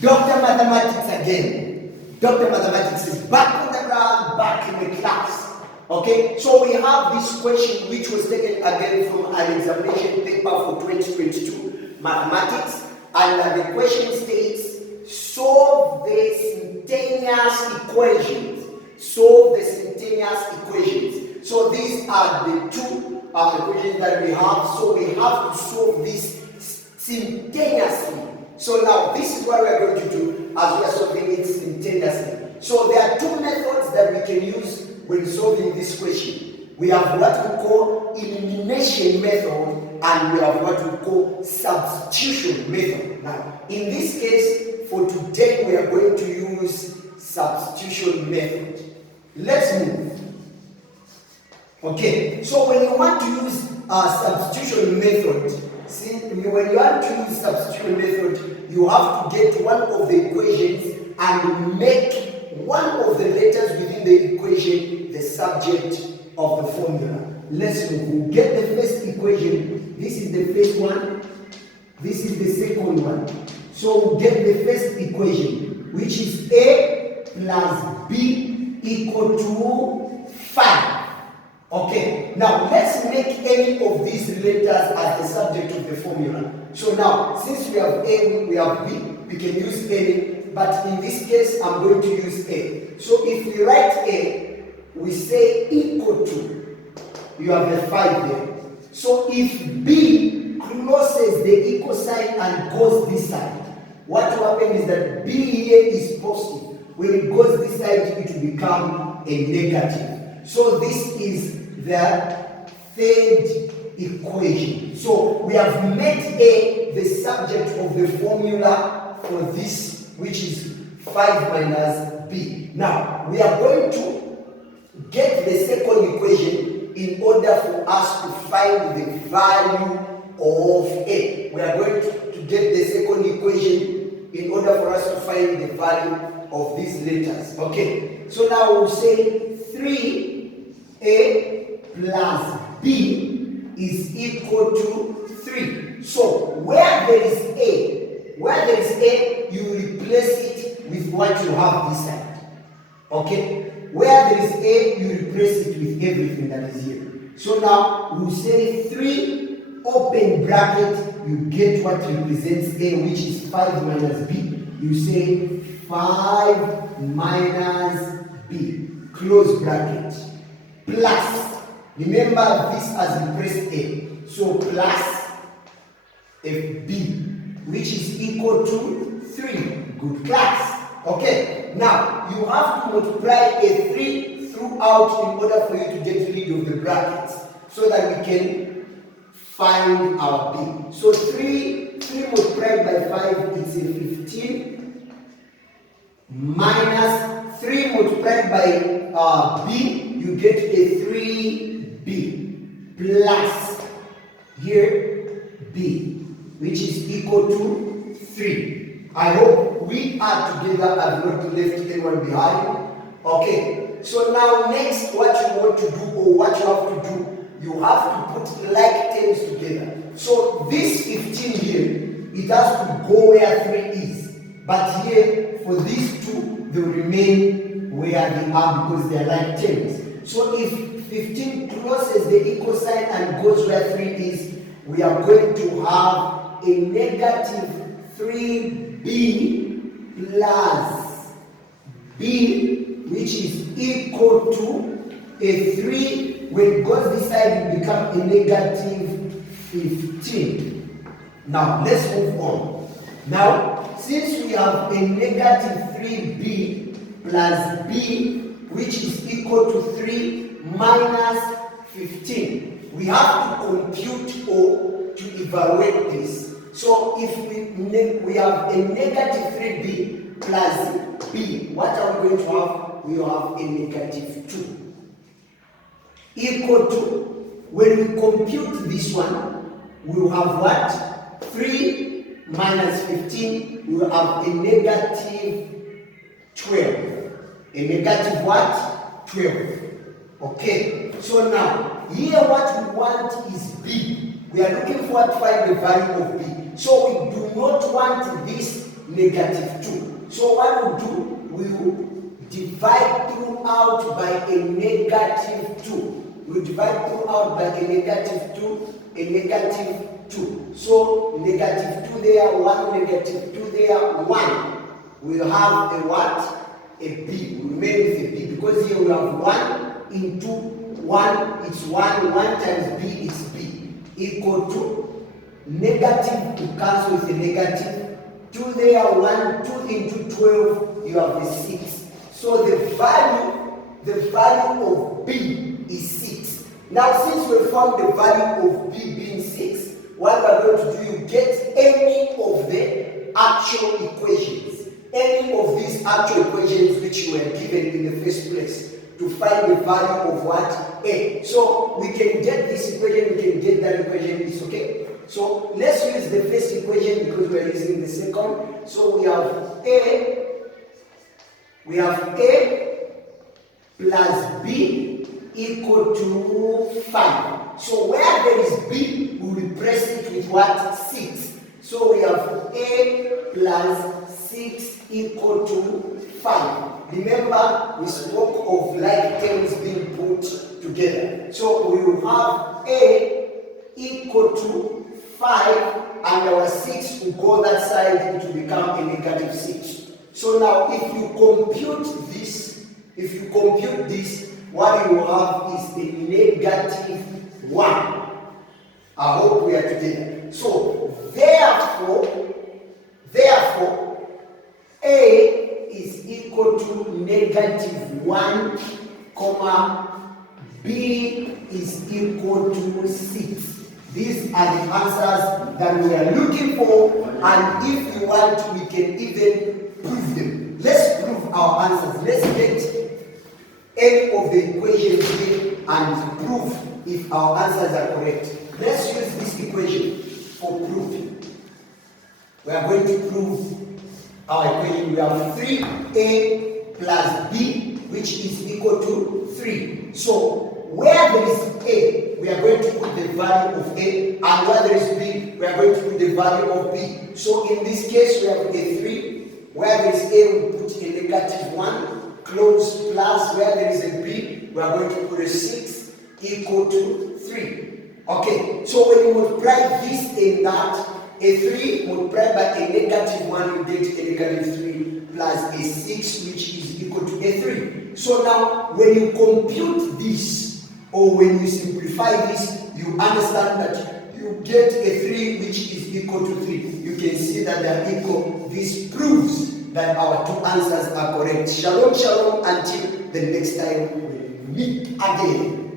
Dr. Mathematics again. Dr. Mathematics is back on the ground, back in the class. Okay, so we have this question which was taken again from an examination paper for 2022 mathematics, and the question states, solve the simultaneous equations. Solve the simultaneous equations. So these are the two equations that we have. So we have to solve this simultaneously. So now this is what we are going to do as we are solving it simultaneously. So there are two methods that we can use when solving this question. We have what we call elimination method and we have what we call substitution method. Now in this case, for today we are going to use substitution method. Let's move. Okay, so when you want to use substitution method, when you want to use substitution method, you have to get one of the equations and make one of the letters within the equation the subject of the formula. Let's move. We'll get the first equation. This is the first one. This is the second one. So we'll get the first equation, which is A plus B equal to 5. Okay, now let's make any of these letters as the subject of the formula. So now, since we have A, we have B, we can use any, but in this case, I'm going to use A. So if we write A, we say equal to, you have the 5 there. So if B crosses the equal sign and goes this side, what will happen is that B here is positive. When it goes this side, it will become a negative. So this is the third equation. So we have made A the subject of the formula for this, which is 5 minus B. Now we are going to get the second equation in order for us to find the value of A. We are going to get the second equation in order for us to find the value of these letters. Okay, so now we'll say 3A plus B is equal to 3. So where there is A, you replace it with what you have this side. Okay? Where there is A, you replace it with everything that is here. So now we say 3 open bracket, you get what represents A, which is 5 minus B. You say 5 minus B, close bracket, plus. Remember this as we press A. So plus FB, which is equal to 3. Good class. Okay. Now you have to multiply a 3 throughout in order for you to get rid of the brackets so that we can find our B. So 3 multiplied by 5 is a 15 minus 3 multiplied by B, you get a 3B plus here B, which is equal to 3. I hope we are together and not left anyone behind. Okay, so now next what you want to do or what you have to do, you have to put like terms together. So this 15 here, it has to go where 3 is. But here, for these two, they will remain where they are because they are like terms. So if 15 crosses the equal sign and goes where 3 is, we are going to have a negative 3B plus B, which is equal to a 3. When it goes this side, it becomes a negative 15. Now, let's move on. Now, since we have a negative 3B plus B, which is equal to 3 minus 15, we have to compute or to evaluate this. So if we have a negative 3B plus B, what are we going to have? We will have a negative 2. Equal to, when we compute this one, we will have what? 3 minus 15, we will have a negative 12. A negative what? 12. Okay, so now, here what we want is B. We are looking for to find the value of B. So we do not want this negative 2. So what we'll do, we'll divide throughout by a negative 2. We'll divide throughout by a negative 2, a negative 2. So negative 2 there, 1, negative 2 there, 1. We'll have a what? A b. We'll remain with a b because here we have 1 into 1. It's 1. 1 times b is b equal to negative to cancel with a negative. 2 there, 1, 2 into 12, you have a 6. So the value of b is 6. Now since we found the value of b being 6, what we're going to do, you get any of the actual equations, any of these actual equations which you were given in the first place, to find the value of what? A. So we can get this equation, we can get that equation, it's okay? So let's use the first equation because we are using the second. So we have A plus B equal to 5. So where there is B, we replace it with what? 6. So we have A plus 6 equal to 5. Remember, we spoke of like terms being put together. So we will have A equal to 5, and our 6 will go that side, it will become a negative 6. So now if you compute this, what you will have is a negative 1. I hope we are together. So therefore, A is equal to negative 1, comma, B is equal to 6. These are the answers that we are looking for, and if you want, we can even prove them. Let's prove our answers. Let's get any of the equations here and prove if our answers are correct. Let's use this equation for proof. We are going to prove our equation. We have 3a plus b, which is equal to 3. So where there is a, we are going to put the value of a, and where there is b, we are going to put the value of b. So in this case, we have a 3. Where there is a, we put a negative 1, close, plus. Where there is a b, we are going to put a 6 equal to 3. Okay, so when you multiply this and that, a 3 multiplied by a negative 1, you get a negative 3 plus a 6, which is equal to a 3. So now, when you compute this, or when you simplify this, you understand that you get a 3 which is equal to 3. You can see that they are equal. This proves that our two answers are correct. Shalom, shalom, until the next time we meet again.